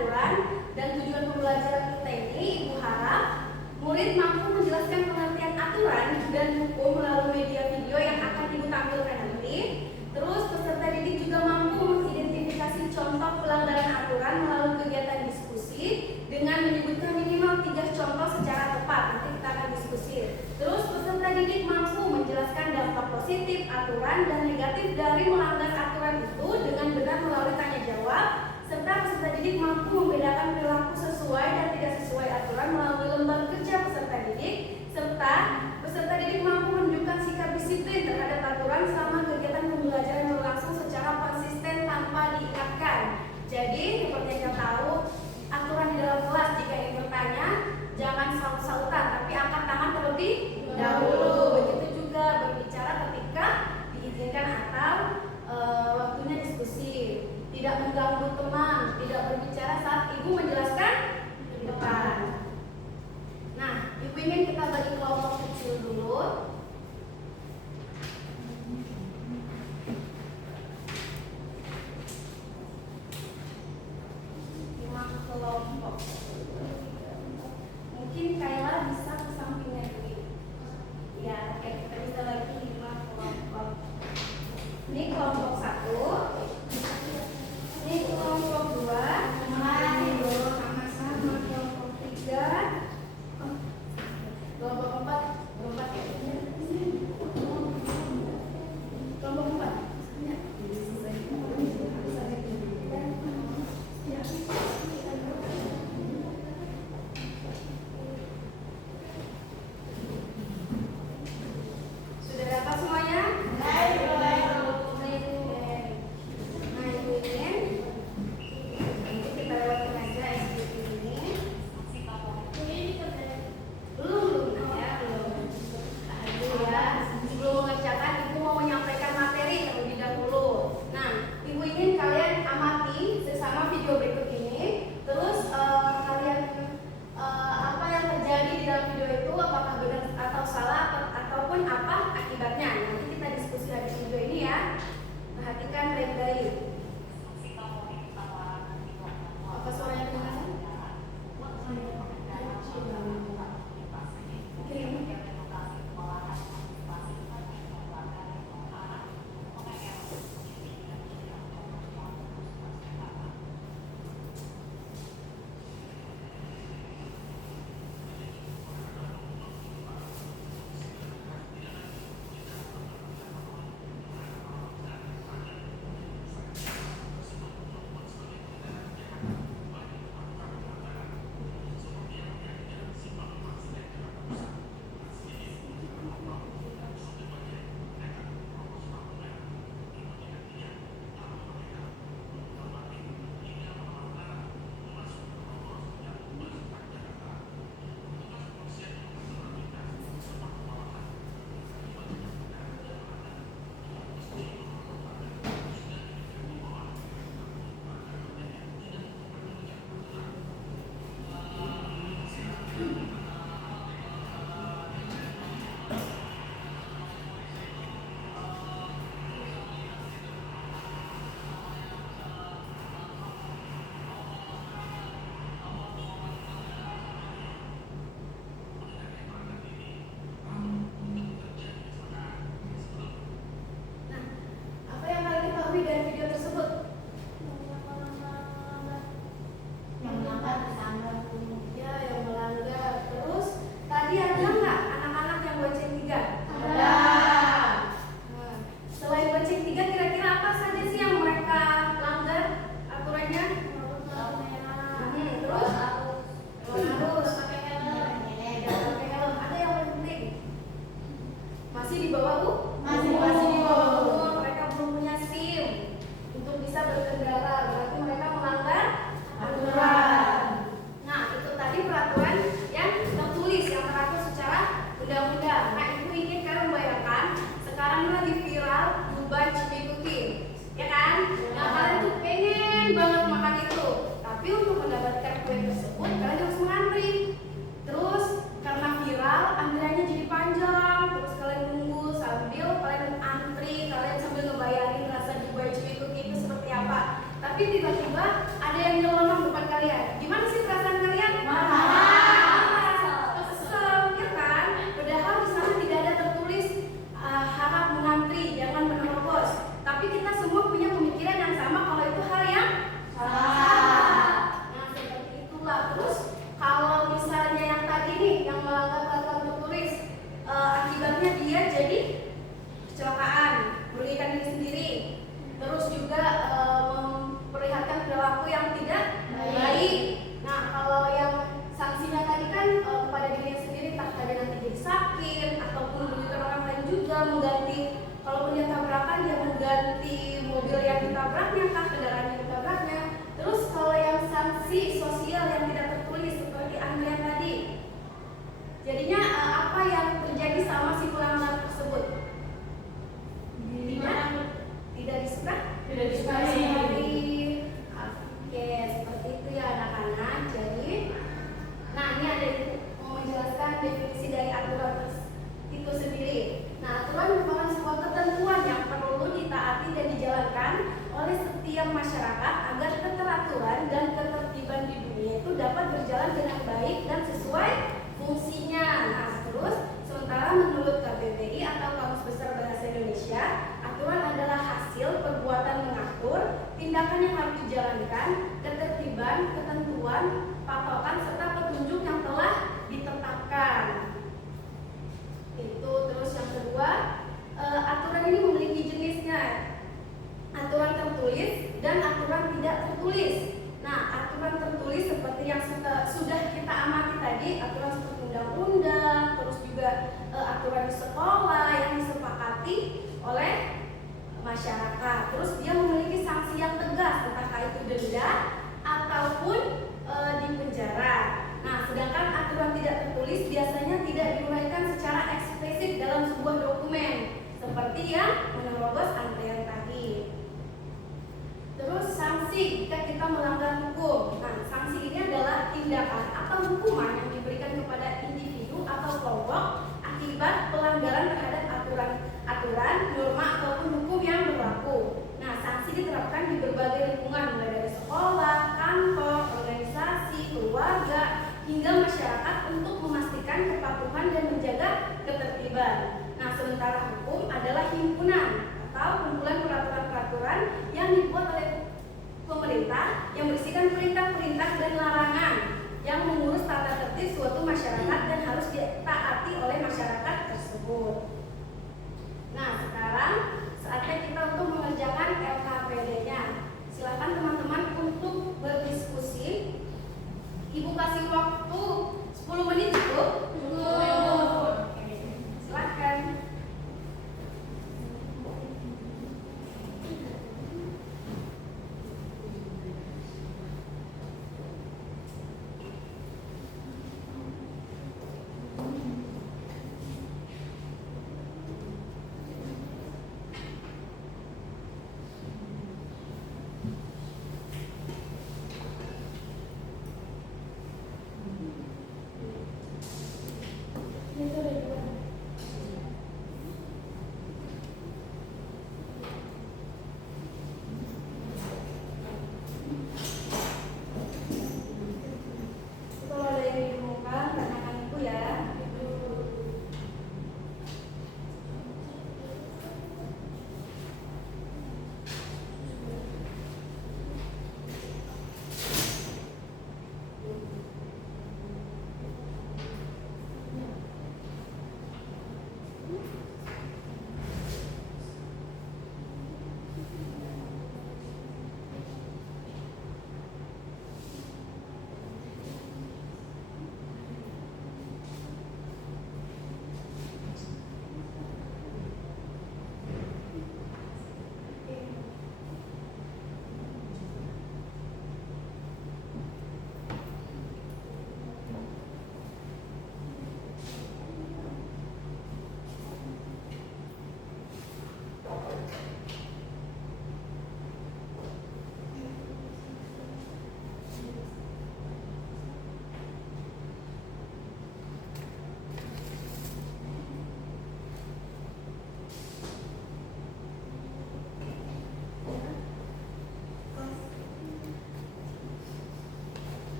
aturan. Dan tujuan pembelajaran kita ini, Ibu harap murid mampu menjelaskan pengertian aturan dan hukum melalui media video yang akan Ibu tampilkan nanti. Terus peserta didik juga mampu mengidentifikasi contoh pelanggaran aturan melalui kegiatan diskusi dengan menyebutkan minimal 3 contoh secara tepat. Nanti kita akan diskusi. Terus peserta didik mampu menjelaskan dampak positif aturan dan negatif dari melanggar aturan itu dengan benar melalui tanya jawab, serta peserta didik mampu membedakan perilaku sesuai dan tidak sesuai aturan melalui lembar kerja peserta didik, serta peserta didik mampu menunjukkan sikap disiplin terhadap aturan selama kegiatan pembelajaran berlangsung secara konsisten tanpa diingatkan. Jadi seperti yang kita tahu, aturan di dalam kelas jika ingin bertanya jangan saut-sautan tapi angkat tangan terlebih dahulu. Begitu juga berbicara ketika diizinkan atau waktunya diskusi. Tidak mengganggu teman, tidak berbicara saat ibu menjelaskan di depan. Nah, ibu ingin kita bagi kelompok kecil dulu. 5 kelompok. Mungkin Kayla bisa ke sampingnya dulu. sama si pelanggar tersebut? Tidak disuka? Tidak disukai. Oke, seperti itu ya anak-anak. Jadi, nah ini ada mau menjelaskan definisi dari aturan itu sendiri. Nah, aturan merupakan sebuah ketentuan yang perlu ditaati dan dijalankan oleh setiap masyarakat agar keteraturan dan ketertiban di dunia itu dapat berjalan dengan baik dan sesuai fungsinya. Nah, terus sementara menurut KBBI atau Kamus Besar Bahasa Indonesia, aturan adalah hasil perbuatan mengatur, tindakan yang harus dijalankan, ketertiban, ketentuan, patokan serta petunjuk yang telah ditetapkan. Itu terus yang kedua, aturan ini memiliki jenisnya, aturan tertulis dan aturan tidak tertulis. Nah, aturan tertulis seperti yang sudah kita amati tadi, aturan seperti undang-undang, terus juga aturan di sekolah yang disepakati oleh masyarakat. Terus dia memiliki sanksi yang tegas, entah itu denda ataupun di penjara. Nah, sedangkan aturan tidak tertulis biasanya tidak diuraikan secara eksplisit dalam sebuah dokumen, seperti yang menerobos antrean tadi. Terus sanksi jika kita melanggar hukum. Nah, sanksi ini adalah tindakan atau hukuman yang diberikan kepada individu atau kelompok akibat pelanggaran terhadap aturan, norma ataupun hukum yang berlaku. Nah, sanksi diterapkan di berbagai lingkungan, mulai dari sekolah, kantor, organisasi, keluarga, hingga masyarakat untuk memastikan kepatuhan dan menjaga ketertiban. Nah, sementara hukum adalah himpunan atau kumpulan peraturan-peraturan yang dibuat oleh pemerintah yang berisikan perintah-perintah dan larangan yang mengurus tata tertib suatu masyarakat dan harus ditaati oleh masyarakat tersebut. Nah, sekarang saatnya kita untuk mengerjakan LKPD-nya. Silakan teman-teman untuk berdiskusi. Ibu kasih waktu 10 menit cukup? Cukup. Silakan.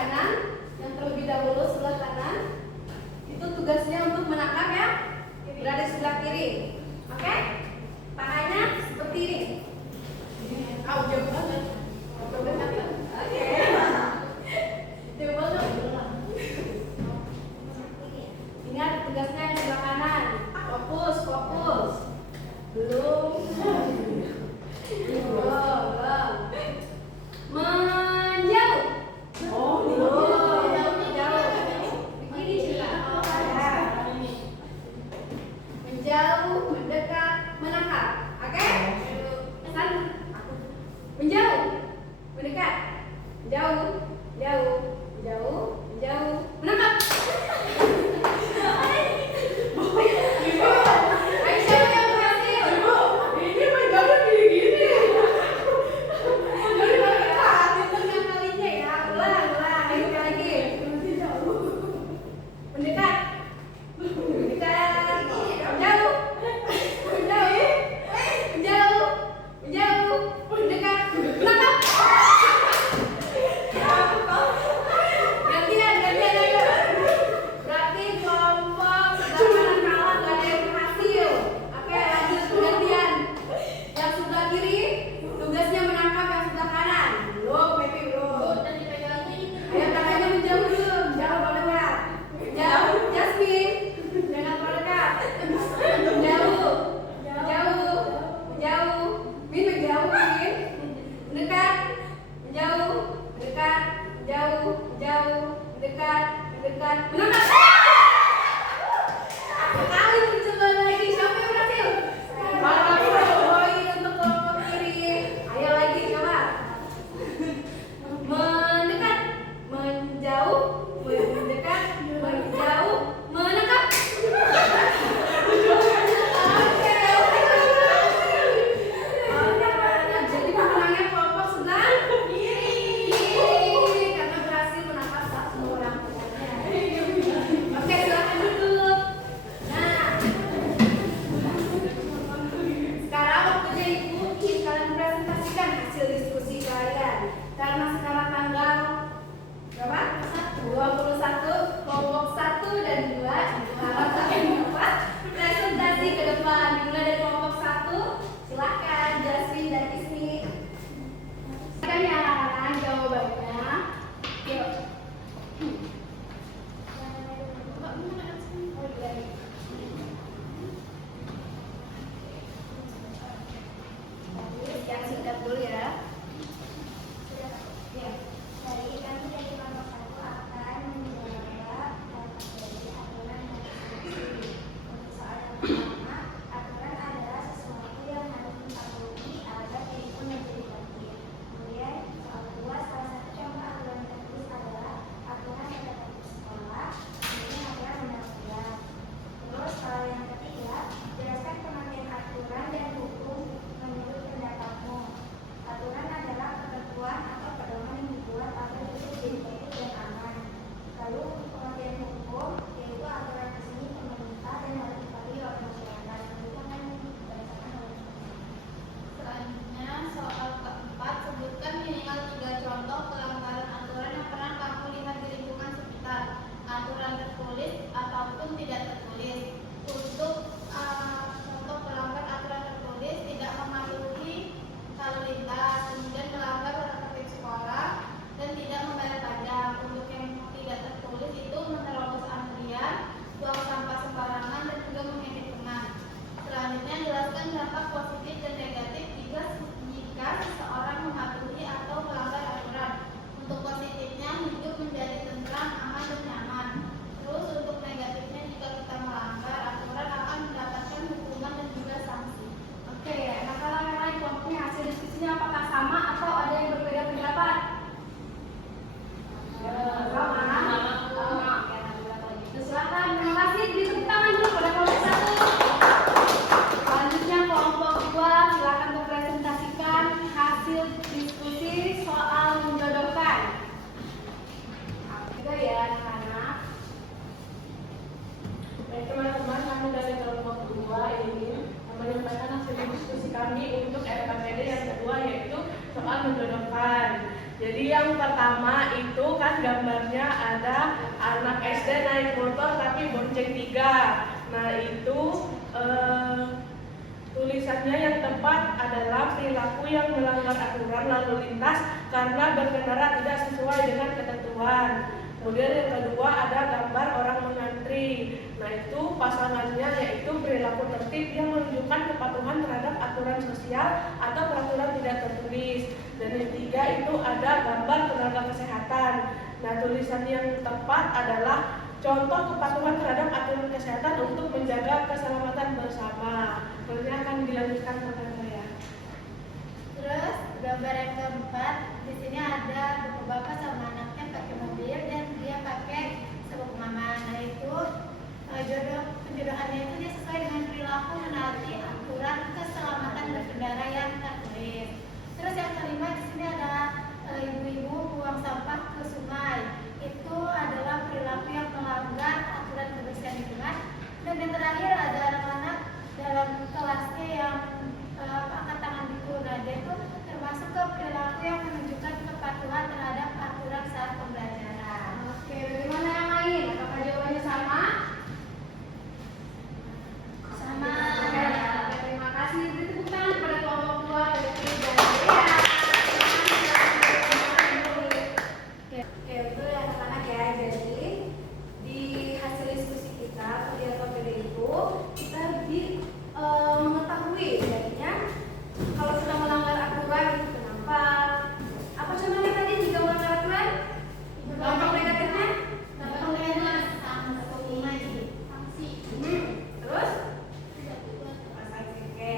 kanan, yang terlebih dahulu sebelah kanan. Itu tugasnya untuk menangkap ya, berada di sebelah kiri. Oke? Tangannya seperti ini. Jauh banget. Oke. Jauh banget. Ingat tugasnya yang sebelah kanan. Fokus, fokus. Belum. Belum. Menjauh. Oh, Menjauh. Begini juga. Menjauh, mendekat, menangkap. Oke? Menjauh, mendekat, jauh, jauh, jauh, jauh, menangkap. Ayo siapa yang berhasil? Ini menjauh gini-gini. Yang kalinya ya, ulang, lagi lagi. Mendekat, mendekat, jauh, menjauh, menjauh, menjauh, mendekat, menangkap. Gantian ayo. Berarti kelompok sebelah kanan kalah, gak ada yang berhasil. Oke, lanjut gantian. Yang sebelah kiri tugasnya menangkap yang sebelah kanan. Belum, Pepi belum. Ayo tangannya menjauh dulu, jauh atau dekat? Jauh, Jasmine. Jangan terlalu dekat. Jauh, jauh, jauh. Min menjauh, Min. Mendekat, menjauh, mendekat, jauh, jauh, mendekat, mendekat, menangkap. Sekali mencoba lagi, siapa yang berhasil? Poin untuk kelompok kiri. Ayo lagi coba. Mendekat, menjauh, mendekat, menjauh, menangkap. Jadi pemenangnya kelompok sebelah kiri karena berhasil menangkap satu orang. Jadi yang pertama itu kan gambarnya ada anak SD naik motor tapi bonceng 3. Nah itu tulisannya yang tepat adalah perilaku yang melanggar aturan lalu lintas karena berkendara tidak sesuai dengan ketentuan. Kemudian yang kedua ada gambar orang mengantri. Nah itu pasangannya yaitu perilaku tertib yang menunjukkan kepatuhan terhadap aturan sosial atau peraturan tidak tertulis. Dan yang ketiga itu ada gambar tenaga kesehatan. Nah tulisan yang tepat adalah contoh kepatuhan terhadap aturan kesehatan untuk menjaga keselamatan bersama. Kemudian akan dilanjutkan rekan saya. Terus gambar yang keempat, di sini ada bapak sama anaknya pakai mobil dan dia pakai sabuk mama. Nah itu penjodohannya itu dia sesuai dengan perilaku menaati aturan keselamatan berkendara yang tertulis. Terus yang kelima di sini ada ibu-ibu buang sampah ke sungai. Itu adalah perilaku yang melanggar aturan kebersihan lingkungan. Dan yang terakhir ada anak-anak dalam kelasnya yang angkat tangan gitu. Nah dia itu termasuk ke perilaku yang menunjukkan kepatuhan terhadap aturan saat pembelajaran. Oke, bagaimana yang lain? Apakah jawabannya sama? Sama. Oke, terima kasih. Beri tepuk tangan kepada kelompok 2 dari Tri dan Dea. Oke, betul ya anak-anak ya. Jadi di hasil diskusi kita pada topik itu kita mengetahui jadinya kalau sudah melanggar aturan itu kenapa? Apa contohnya tadi jika melanggar aturan? Dampak negatifnya? Terus? Oke.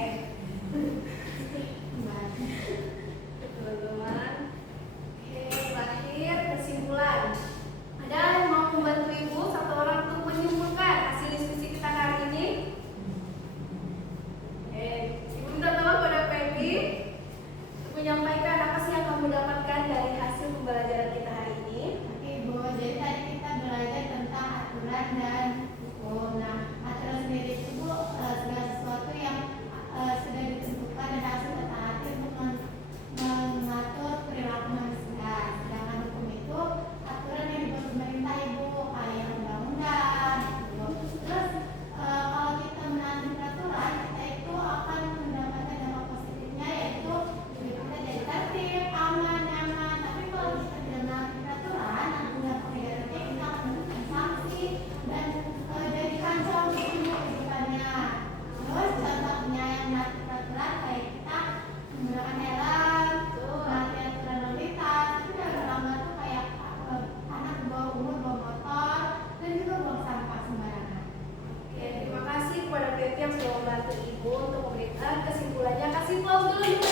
Teman-teman. Oke, terakhir kesimpulan. Ada yang mau membantu ibu satu orang untuk menyimpulkan hasil diskusi kita hari ini? Ibu minta tolong pada Peggy untuk menyampaikan apa sih yang kamu dapatkan dari hasil pembelajaran kita hari ini. Oke Bu, jadi tadi kita belajar tentang aturan dan hukum. Nah, aturan sendiri itu Bu, segala sesuatu yang sudah ditentukan dan harus ditaati untuk mengatur perilaku manusia. Sedangkan hukum itu aturan yang dibuat pemerintah Ibu, kayak undang-undang gitu. Terus kalau kita menaati peraturan, kita itu akan mendapatkan dampak positifnya, yaitu hidup kita jadi tertib, aman, nyaman. Tapi kalau kita tidak menaati peraturan, nanti dampak negatifnya kita akan mendapatkan sanksi dan jadi kacau untuk kehidupannya. Terus contohnya yang menaati peraturan kayak kita menggunakan helm, menaati aturan lalu lintas. Tapi kalau melanggar tuh kayak anak di bawah umur bawa motor dan juga buang sampah sembarangan. Oke, terima kasih kepada Peggy yang sudah membantu ibu untuk memberikan kesimpulannya. Kasih aplaus dulu ibu.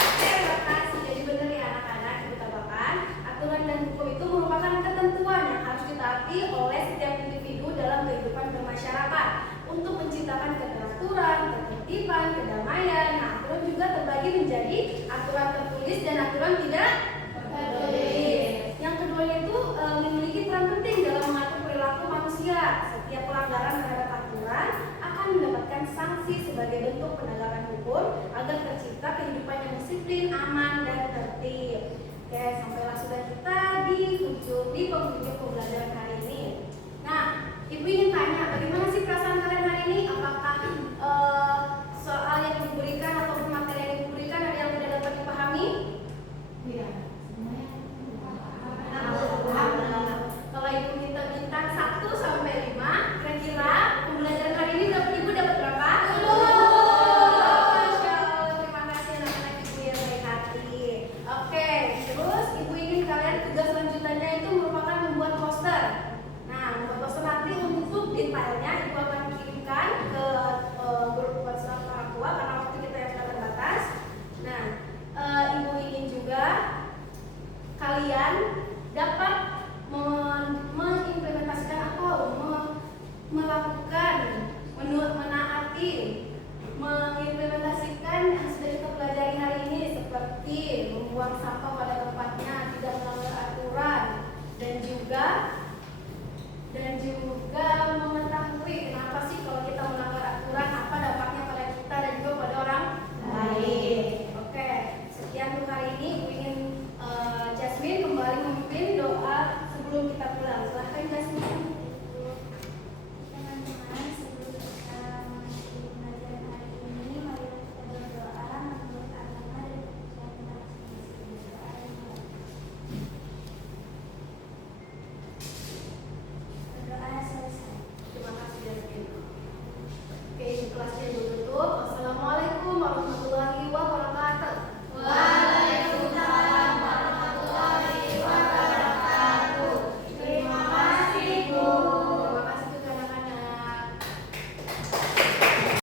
Oke, terima kasih. Jadi benar ya anak-anak, ibu tambahkan aturan dan hukum itu merupakan ketentuan yang harus ditaati oleh setiap individu dalam kehidupan bermasyarakat untuk menciptakan keteraturan, ketertiban, kedamaian. Nah, aturan juga terbagi menjadi aturan tertulis dan aturan tidak tertulis.